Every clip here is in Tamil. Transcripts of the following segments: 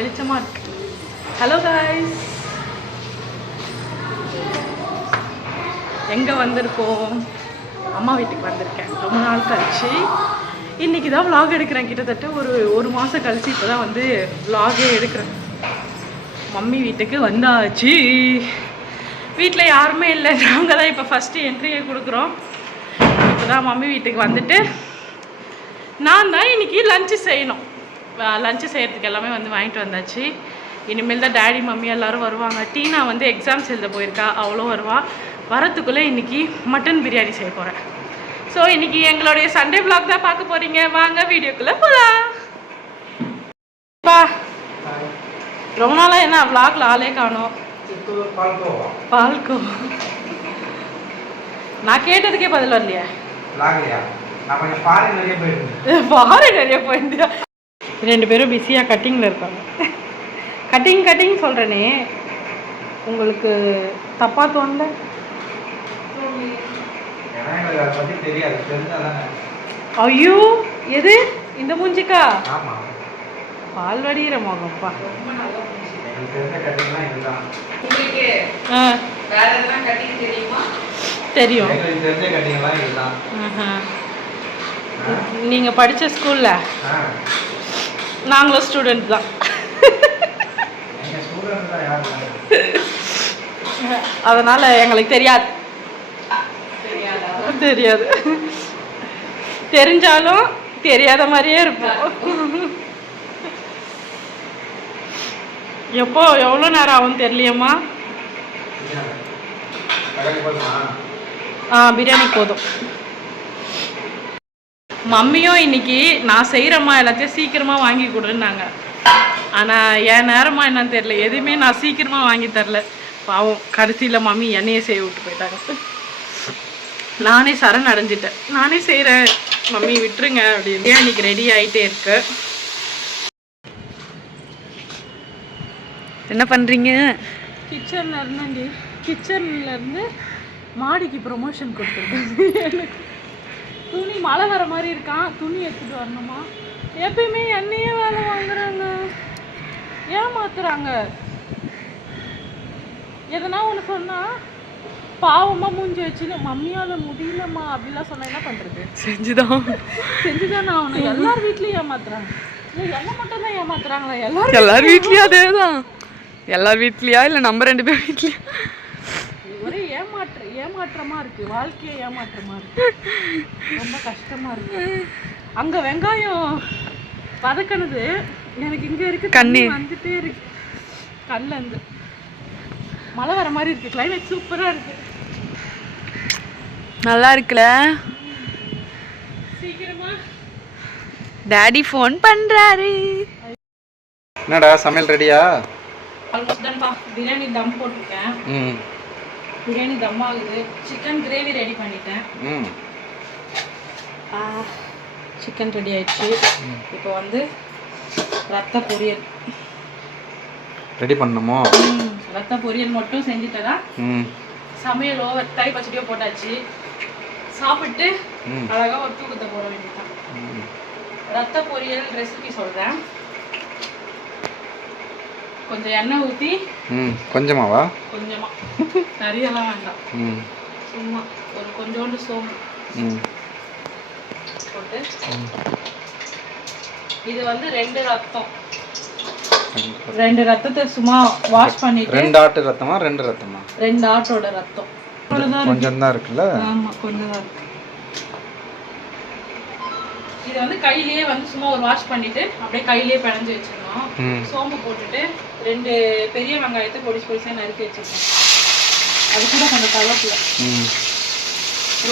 வெளிச்சமாக இருக்கு. ஹலோ காய்ஸ், எங்கே வந்திருக்கோம்? அம்மா வீட்டுக்கு வந்திருக்கேன். ரொம்ப நாள் கழிச்சு இன்றைக்கி தான் விலாக் எடுக்கிறேன். கிட்டத்தட்ட ஒரு மாதம் கழிச்சு இப்போ தான் வந்து விலாகே எடுக்கிறேன். மம்மி வீட்டுக்கு வந்தாச்சு. வீட்டில் யாருமே இல்லை, நாங்கள் தான் இப்போ ஃபஸ்ட்டு என்ட்ரியை கொடுக்குறோம். இப்போ தான் மம்மி வீட்டுக்கு வந்துட்டு நான் தான் இன்றைக்கி லஞ்சு செய்யணும். லஞ்சு செய்கிறதுக்கு எல்லாமே வந்து வாங்கிட்டு வந்தாச்சு. இனிமேல் தான் டேடி மம்மி எல்லோரும் வருவாங்க. டீனா வந்து எக்ஸாம்ஸ் எழுத போயிருக்கா, அவ்வளோ வருவாள். வரத்துக்குள்ளே இன்றைக்கி மட்டன் பிரியாணி செய்ய போகிறேன். ஸோ இன்றைக்கி எங்களுடைய சண்டே விலாக் தான் பார்க்க போகிறீங்க. வாங்க வீடியோக்குள்ளே போகலாம். ரொம்ப நாளாக என்ன விலாக்ல ஆளே காணோம். பால்கோ நான் கேட்டதுக்கே பதில் வரலையா? ஃபாரின் நிறைய போயிருந்தியா? ரெண்டு பேரும் பிஸியாக கட்டிங்கில் இருக்காங்க. கட்டிங் சொல்கிறேனே, உங்களுக்கு தப்பா தோணல? ஐயோ, எது இந்த மூஞ்சிக்கா? பால் வடிகிற மகப்பா. தெரியும். நீங்கள் படித்த ஸ்கூலில் நாங்களும் ஸ்டூடெண்ட் தான். அதனால் எங்களுக்கு தெரியாது. தெரிஞ்சாலும் தெரியாத மாதிரியே இருப்போம். எவ்வளோ நேரம் ஆகும் தெரியலையம்மா. பிரியாணி போதும். மம்மியும் இன்னைக்கு நான் செய்கிறம்மா எல்லாத்தையும் சீக்கிரமாக வாங்கி கொடுன்னாங்க. ஆனால் என் நேரமாக என்னன்னு தெரியல, எதுவுமே நான் சீக்கிரமாக வாங்கி தரல. பாவம், கடைசியில் மம்மி என்னையே செய்ய விட்டு போயிட்டாங்க. நானே சரண் அடைஞ்சிட்டேன். நானே செய்கிறேன் மம்மி விட்டுருங்க அப்படின்னு. இன்னைக்கு ரெடி ஆகிட்டே இருக்கு. என்ன பண்ணுறீங்க? கிச்சன்லேருந்து மாடிக்கு ப்ரொமோஷன் கொடுத்துருக்கேன். துணி மழை வர மாதிரி இருக்கான், துணி எடுத்துகிட்டு வரணுமா? எப்பயுமே என்னையே வேலை வாங்குறாங்க, ஏமாத்துறாங்க. எதனா ஒன்று சொன்னால் பாவமாக மூஞ்சி வச்சுன்னு மம்மியால் முடியலம்மா அப்படிலாம் சொன்னால் என்ன பண்ணுறது? செஞ்சுதான் ஆகணும். எல்லார் வீட்லேயும் ஏமாத்துறாங்க. என்ன மட்டும் தான் ஏமாத்துறாங்களா? எல்லார் வீட்லேயும் அதே தான். எல்லார் வீட்லையா இல்லை நம்ம ரெண்டு பேர் வீட்லையா? ஒரே ஏமாற்றமாக இருக்குது. வாழ்க்கையே ஏமாற்றமாக இருக்குது. ரொம்ப கஷ்டமாக இருக்குது. அங்கே வெங்காயம் வதக்கினது எனக்கு இங்கே இருக்குது, கண்ணி வந்துட்டே இருக்கு கண்ணிலேருந்து. மழை வர மாதிரி இருக்குது. கிளைமேட் சூப்பராக இருக்குது. நல்லா இருக்குல்ல? சீக்கிரமா டாடி ஃபோன் பண்ணுறாரு. என்னடா சமையல் ரெடியா? ஆல்மோஸ்ட் டன்பா. பிரியாணி தம் போட்டிருக்கேன். பிரியாணி தம் ஆகுது. சிக்கன் கிரேவி ரெடி பண்ணிட்டேன். சிக்கன் ரெடி ஆயிடுச்சு. இப்போ வந்து ரத்த பொரியல் ரெடி பண்ணணுமோ? ரத்த பொரியல் மட்டும் செஞ்சுட்டதா சமையல் ஓவர். தயிர் பச்சடியோ போட்டாச்சு. சாப்பிட்டு அழகா ஒரு தூக்கத்தை போட வேண்டியதான். ரத்த பொரியல் ரெசிபி சொல்கிறேன். கொஞ்சம் எண்ணெய் ஊற்றி. கொஞ்சமாவா? கொஞ்சமா, நிறையெல்லாம் வேண்டாம். சும்மா ஒரு கொஞ்சோண்டு சோம்பு போட்டு. இது வந்து 2 ரத்தம். 2 ரத்தத்தை சும்மா வாஷ் பண்ணிட்டு. 2 ஆட்டு ரத்தமா? 2 ரத்தமா? 2 ஆட்டோட ரத்தம். கொஞ்சம் தான் இருக்குல்ல? ஆமா, கொஞ்சம் தான் இருக்கு. இதை வந்து கையிலேயே வந்து சும்மா ஒரு வாஷ் பண்ணிட்டு அப்படியே கையிலேயே பிணைஞ்சு வச்சிடணும். சோம்பு போட்டுட்டு 2 பெரிய வெங்காயத்தை பொடிசா நறுக்கி வச்சிருக்கேன். அது கூட கொஞ்சம் கலப்பில.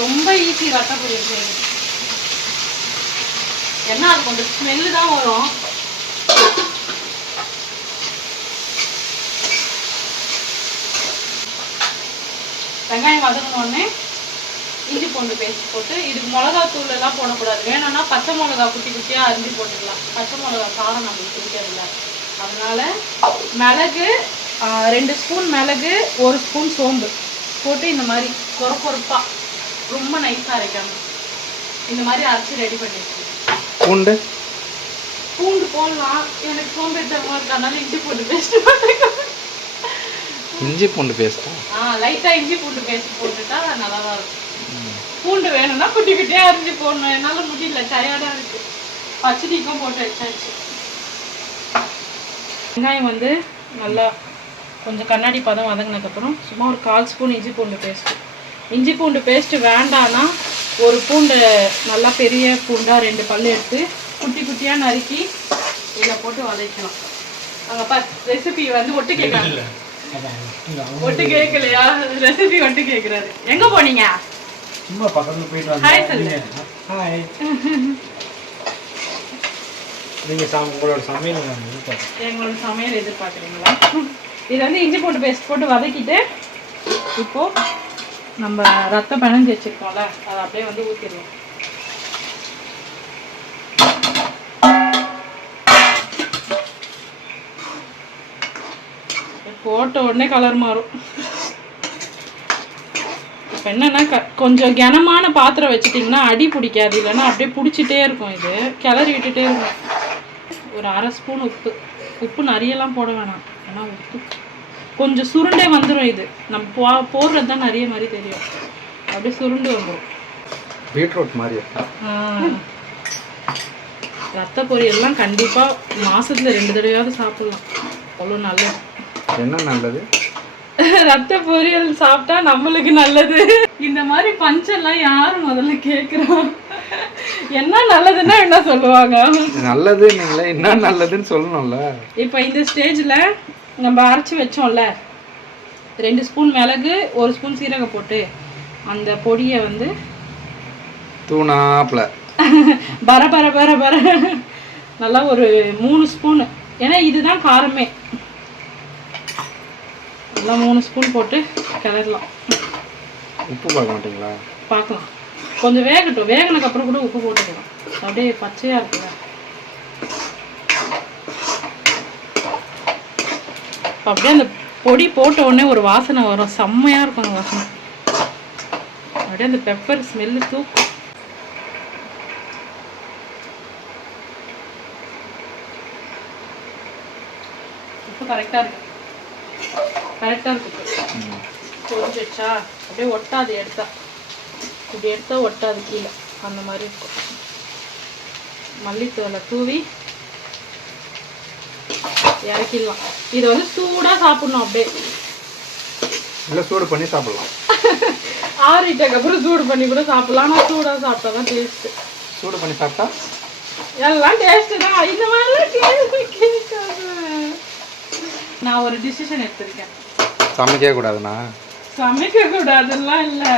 ரொம்ப ஈஸி ரத்த பொரியல் செய்யணும். ஏன்னா அது கொஞ்சம் ஸ்மெல்லு தான் வரும். வெங்காயம் வதங்கினோடனே இஞ்சி பூண்டு பேஸ்ட் போட்டு. இதுக்கு மிளகாத்தூள் எல்லாம் போடக்கூடாது. வேணும்னா பச்சை மிளகா குட்டி குட்டியாக அரிஞ்சு போட்டுக்கலாம். பச்சை மிளகா காரம் நம்மளுக்கு பிடிக்கிறதில்ல. அதனால மிளகு 2 ஸ்பூன் மிளகு, 1 ஸ்பூன் சோம்பு போட்டு இந்த மாதிரி பொறுப்பாக ரொம்ப நைஸாக அரைக்காமல் இந்த மாதிரி அரைச்சி ரெடி பண்ணி வச்சுக்கணும். பூண்டு பூண்டு போடலாம், எனக்கு சோம்பேறித்தனமா இருக்கு, அதனால இஞ்சி பூண்டு பேஸ்ட் போட்டுக்கலாம். இஞ்சி பூண்டு பேஸ்ட்டா? லைட்டா இஞ்சி பூண்டு பேஸ்ட் போட்டுட்டா நல்லா தான் இருக்கும். பூண்டு வேணும்னா குட்டி குட்டியா அரிஞ்சு போடணும், என்னால முடியல, டயர்டா இருக்கு. பச்சடிக்கும் போட்டு வச்சாச்சு. வெங்காயம் வந்து நல்லா கொஞ்சம் கண்ணாடி பதம் வதங்கினதுக்கப்புறம் சும்மா ஒரு 1/4 ஸ்பூன் இஞ்சி பூண்டு பேஸ்ட்டு. இஞ்சி பூண்டு பேஸ்ட்டு வேண்டான்னா ஒரு பூண்டு நல்லா பெரிய பூண்டாக 2 பல் எடுத்து குட்டி குட்டியாக நறுக்கி இதில் போட்டு வதக்கலாம். அங்கப்பா ரெசிபி வந்து ஒட்டு கேட்குறாங்க. ஒட்டு கேட்கலையா? ரெசிபி ஒட்டு கேட்குறாரு. எங்கே போனீங்க? சும்மா பக்கத்துல போயிட்டு வந்தேன். ஹாய் சொல்லு. ஹாய். நீங்கள் உங்களோட சமையல் நான் எதிர்பார்க்குறேன். எங்களோட சமையல் எதிர்பார்க்குறீங்களா? இது வந்து இஞ்சி பூண்டு பேஸ்ட் போட்டு வதக்கிட்டு இப்போது நம்ம ரத்தம் பிணைஞ்சி வச்சுருக்கோம்ல, அதை அப்படியே வந்து ஊற்றிடுவோம். போட்ட உடனே கலர் மாறும். இப்போ என்னென்னா கொஞ்சம் கனமான பாத்திரம் வச்சுட்டிங்கன்னா அடி பிடிக்காது, இல்லைன்னா அப்படியே பிடிச்சிட்டே இருக்கும். இது கிளறி விட்டுட்டே இருக்கும். ஒரு 1/2 ஸ்பூன் உப்பு நிறையலாம் போட வேணாம், ஏன்னா உப்பு கொஞ்சம் சுருண்டே வந்துடும். இது நம்ம போடுறது தான் நிறைய மாதிரி தெரியும், அப்படியே சுருண்டு வந்துடும். பீட்ரூட் மாதிரி. ரத்த பொரியல்லாம் கண்டிப்பாக மாதத்தில் 2 தடவையாவது சாப்பிட்லாம், அவ்வளோ நல்லது. என்ன நல்லது? ரத்த பொரியல் சாப்பிட்டா நம்மளுக்கு நல்லது. இந்த மாதிரி பஞ்செல்லாம் யாரும் முதல்ல கேட்குறோம். என்ன நல்லதுன்னா என்ன சொல்லுவாங்க? நல்லது நீங்களே என்ன நல்லதுன்னு சொல்லணும்ல. இப்போ இந்த ஸ்டேஜில் நம்ம அரைச்சி வச்சோம்ல, 2 ஸ்பூன் மிளகு 1 ஸ்பூன் சீரகம் போட்டு அந்த பொடியை வந்து தூணாப்பில் பர பர பர பர நல்லா ஒரு 3 ஸ்பூனு, ஏன்னா இதுதான் காரமே, நல்லா 3 ஸ்பூன் போட்டு கிளறலாம். உப்பு பார்க்க மாட்டீங்களா? பார்க்கலாம், கொஞ்சம் வேகட்டும். வேகனதுக்கப்புறம் கூட உப்பு போட்டுக்கலாம், அப்படியே பச்சையாக இருக்குல்ல. அப்படியே அந்த பொடி போட்ட உடனே ஒரு வாசனை வரும், செம்மையாக இருக்கும் அந்த வாசனை. அப்படியே அந்த பெப்பர் ஸ்மெல்லு தூக்கும். உப்பு கரெக்டாக இருக்கு, கரெக்டாக இருக்கு. பொரிஞ்சு வச்சா அப்படியே ஒட்டாது, எடுத்தா இப்படி எடுத்தா ஒட்டாது கீழே, அந்த மாதிரி இருக்கும். மல்லித்தூளை தூவி இறக்கிடலாம். இதை வந்து சூடாக சாப்பிடணும், அப்படியே இல்லை சூடு பண்ணி சாப்பிடலாம். ஆறிட்டதுக்கப்புறம் சூடு பண்ணி கூட சாப்பிடலாம், ஆனால் சூடாக சாப்பிட்டா தான் டேஸ்ட்டு. சூடு பண்ணி சாப்பிட்டா எல்லாம் டேஸ்ட்டு தான். இந்த மாதிரிலாம் கேள்வி கேட்காது. நான் ஒரு டிசிஷன் எடுத்திருக்கேன். சமைக்கவே கூடாதுண்ணா? சமைக்க கூடாதுலாம் இல்லை,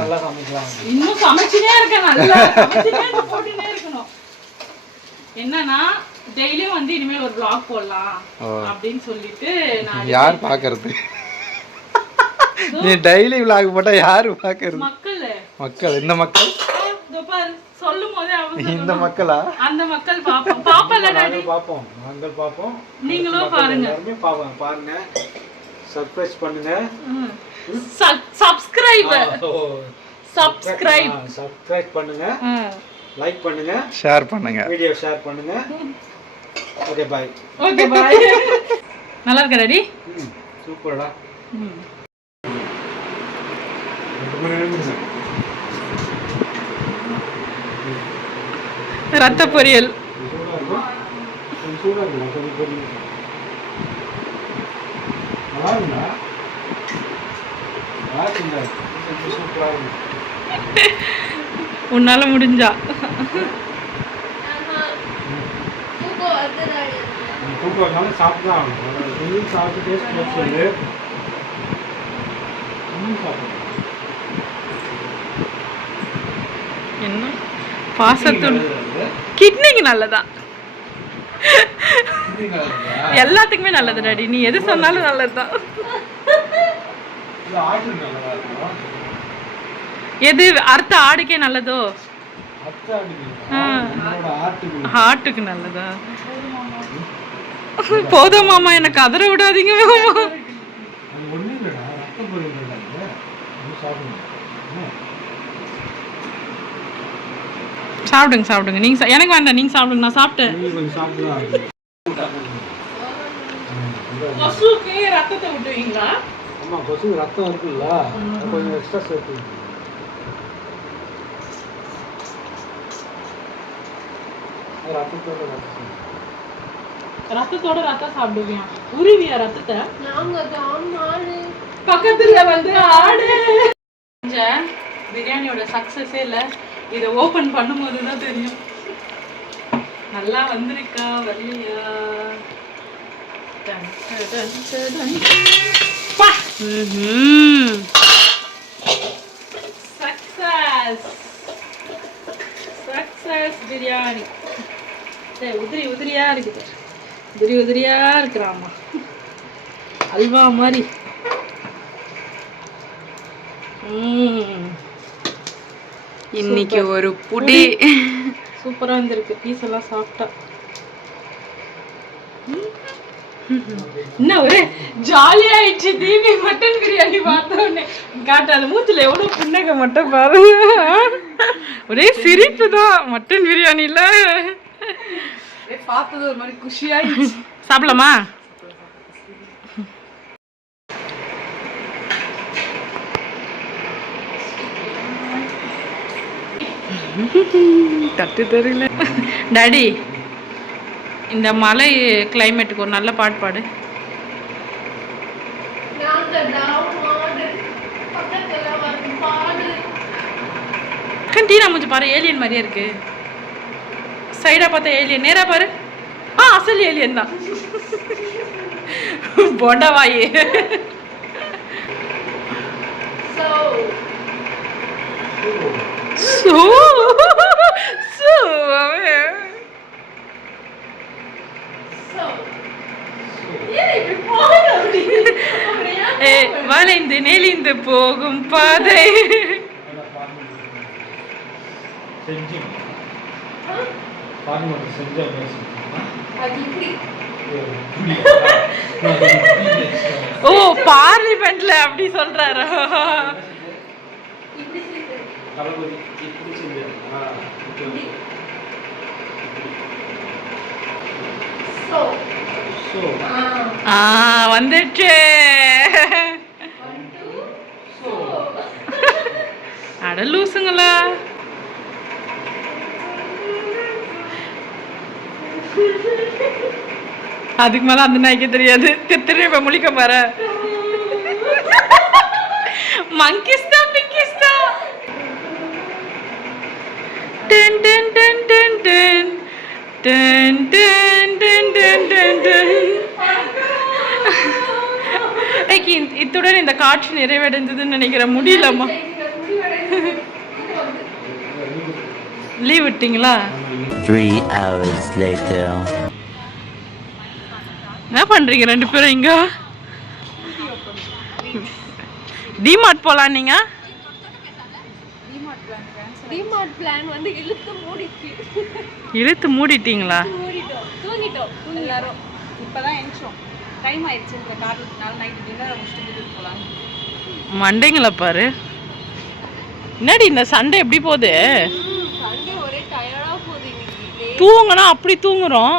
நல்லா சமைக்கலாம். இன்னும் சமைச்சுனே இருக்கேன், நல்லா சமைச்சுனே போட்டுனே இருக்கணும். என்னன்னா டெய்லியும் வந்து இனிமேல் ஒரு vlog போடலாம் அப்படின்னு சொல்லிட்டு நான் யார் பார்க்கறது? நீ டெய்லி vlog போட்டா யாரு பார்க்கறது? மக்கள் இந்த மக்கள் சொல்லும் போதே அவங்க இந்த மக்களா? அந்த மக்கள் பாப்பல நாங்கள் பார்ப்போம், நீங்களும் பாருங்க. பாருங்க, சப்ஸ்கிரைப் பண்ணுங்க. சப்ஸ்கிரைப் பண்ணுங்க, லைக் பண்ணுங்க, ஷேர் பண்ணுங்க, வீடியோ ஷேர் பண்ணுங்க. Okay bye. Okay bye. நல்லா இருக்கா டாடி? சூப்பர்டா. ரத்த பொரியல் உன்னால முடிஞ்சா என்ன பாசத்தூள் கிட்னிக்கு நல்லதா? எல்லாத்துக்குமே நல்லது டாடி, நீ எது சொன்னாலும் நல்லதுதான். எது அர்த்த ஆடுக்கே நல்லதோ? ஹார்ட்டுக்கு நல்லதா? போதும் மாமா, எனக்கு அதர விடாதீங்க மாமா. சாப்பிடுங்க சாப்பிடுங்க நீங்கள் எனக்கு வேண்டாம் நீங்கள் சாப்பிடுங்க நான் சாப்பிட்டேன். நீ கொஞ்சம் சாப்பிட்டு கொசுக்கு ரத்தத்தை விட்டுவீங்களா? ஆமாம், கொசுக்கு ரத்தம் இருக்குல்ல, அது கொஞ்சம் எக்ஸ்ட்ரா சேர்த்து. ரத்தத்தோட ரத்தம் சாப்பிடுவியா? உருவியா ரத்தத்தை? பக்கத்துல வந்து ஆடு. பிரியாணியோட சக்சஸே இல்லை, இதை ஓபன் பண்ணும்போது தான் தெரியும் நல்லா வந்திருக்கா வரலையா. Success success biryani. உதிரி உதிரியா இருக்குது, உதிரி உதிரியா இருக்கிறாமா, அல்வா மாதிரி. இன்னைக்கு ஒரு புடி சூப்பரா இருந்திருக்கு. பீஸ் எல்லாம் சாப்பிட்டா என்ன ஒரே ஜாலியா ஆயிடுச்சு. தீபி மட்டன் பிரியாணி பார்த்தோன்னே காட்டாது மூச்சுல எவ்வளவு புன்னகை மட்டும் பாருங்க. ஒரே சிரிப்பு தான் மட்டன் பிரியாணில பார்த்தது ஒரு மாதிரி குஷியாயிடுச்சு. சாப்பிடலாமா? தட்டு தெரியல. டாடி, இந்த மலை கிளைமேட்டுக்கு ஒரு நல்ல பாட்டு பாடு. டீனா மூஞ்சி பாரு, ஏலியன் மாதிரியே இருக்கு. சைடா பார்த்தா ஏலியன், நேரா பாரு. அசல் ஏலியன் தான். போண்டவாயி. வளைந்து நெளிந்து போகும் பாதை. ஓ, பார்லிமெண்ட்ல அப்படி சொல்றாரா? வந்துச்சு. அட லூசுங்களா. அதுக்கு மேல அந்த நாய்க்கு தெரியாது. திரும்ப முழிக்க பாரு. மங்கிஸ்தா பிங்கிஸ்தா. டன் டன் டன் டன் டன் டன் டன் டன் டன் டன் டன். இத்துடன் இந்த காட்சி நிறைவடைந்ததுன்னு நினைக்கிறேன். முடியலம்மா, லீவ் விட்டீங்களா? 3 hours later. என்ன பண்றீங்க ரெண்டு பேரும் இங்க? டிமார்ட் போலாம். நீங்க டிமார்ட் பிளான் வந்து இழுத்து மூடிட்டீங்களா? தூங்கிட்டோம் எல்லாரும். இப்பதான் எந்திரிச்சோம். டைம் ஆயிடுச்சுன்ற காரணத்தினால நைட் டின்னர் முடிச்சுட்டு போலாம். மண்டைங்கள பாரு. என்னடி இந்த சண்டே எப்படி போகுது? சண்டே ஒரே டயர்டா போகுது. இன்னைக்கு தூங்குனா அப்படி தூங்குறோம்.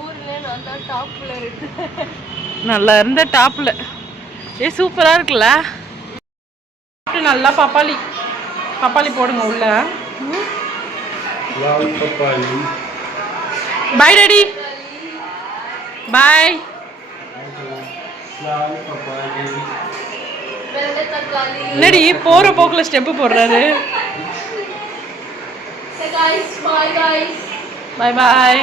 ஊர்ல நல்லா டாப்ல இருக்கு. நல்லா இருந்த டாப்ல. சூப்பரா இருக்குல்ல. நல்லா பப்பாளி பப்பாளி போடுங்க உள்ள. பாய் டாடி, பாய். என்னடி போற போக்குல ஸ்டெப் போடுறாரு. பாய் பாய்.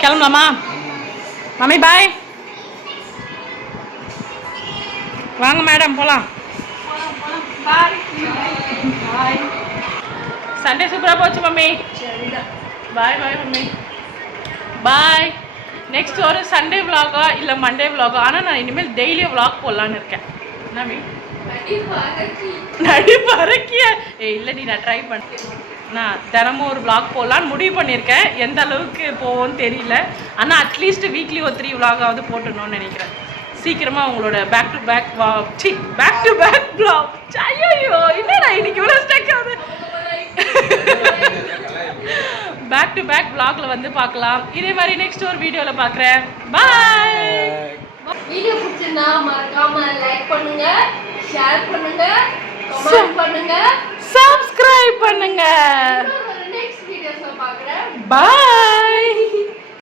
கிளம்பலாமா? Mummy bye. வாங்க மேடம் போலாம். சண்டே சூப்பரா போச்சு மம்மி. பாய் பாய் மம்மி, பாய். நெக்ஸ்ட் ஒரு சண்டே விலாகா இல்லை மண்டே விலாகா. ஆனால் நான் இனிமேல் டெய்லியும் விலாக் போடலான்னு இருக்கேன். என்ன மீ நடி பறக்கிய? இல்லைடி, நான் ட்ரை பண்ணேன். நான் தினமும் ஒரு விலாக் போடலான்னு முடிவு பண்ணியிருக்கேன். எந்த அளவுக்கு போவோன்னு தெரியல. ஆனால் அட்லீஸ்ட் வீக்லி ஒரு 3 விலாகாவது போட்டுடணும்னு நினைக்கிறேன். சீக்கிரமா உங்களோட பேக் டு பேக் vlog. ஐயோ என்னடா இன்னைக்கு இவ்வளோ ஸ்டக் ஆகுது. பேக் டு பேக் vlogல வந்து பார்க்கலாம். இதே மாதிரி நெக்ஸ்ட் ஒரு வீடியோல பார்க்குறேன். பாய். வீடியோ பிடிச்சிருந்தா மறக்காம லைக் பண்ணுங்க, ஷேர் பண்ணுங்க, கமெண்ட் பண்ணுங்க, சப்ஸ்கிரைப் பண்ணுங்க. நெக்ஸ்ட் வீடியோஸ்ல பார்க்குறேன். பாய்.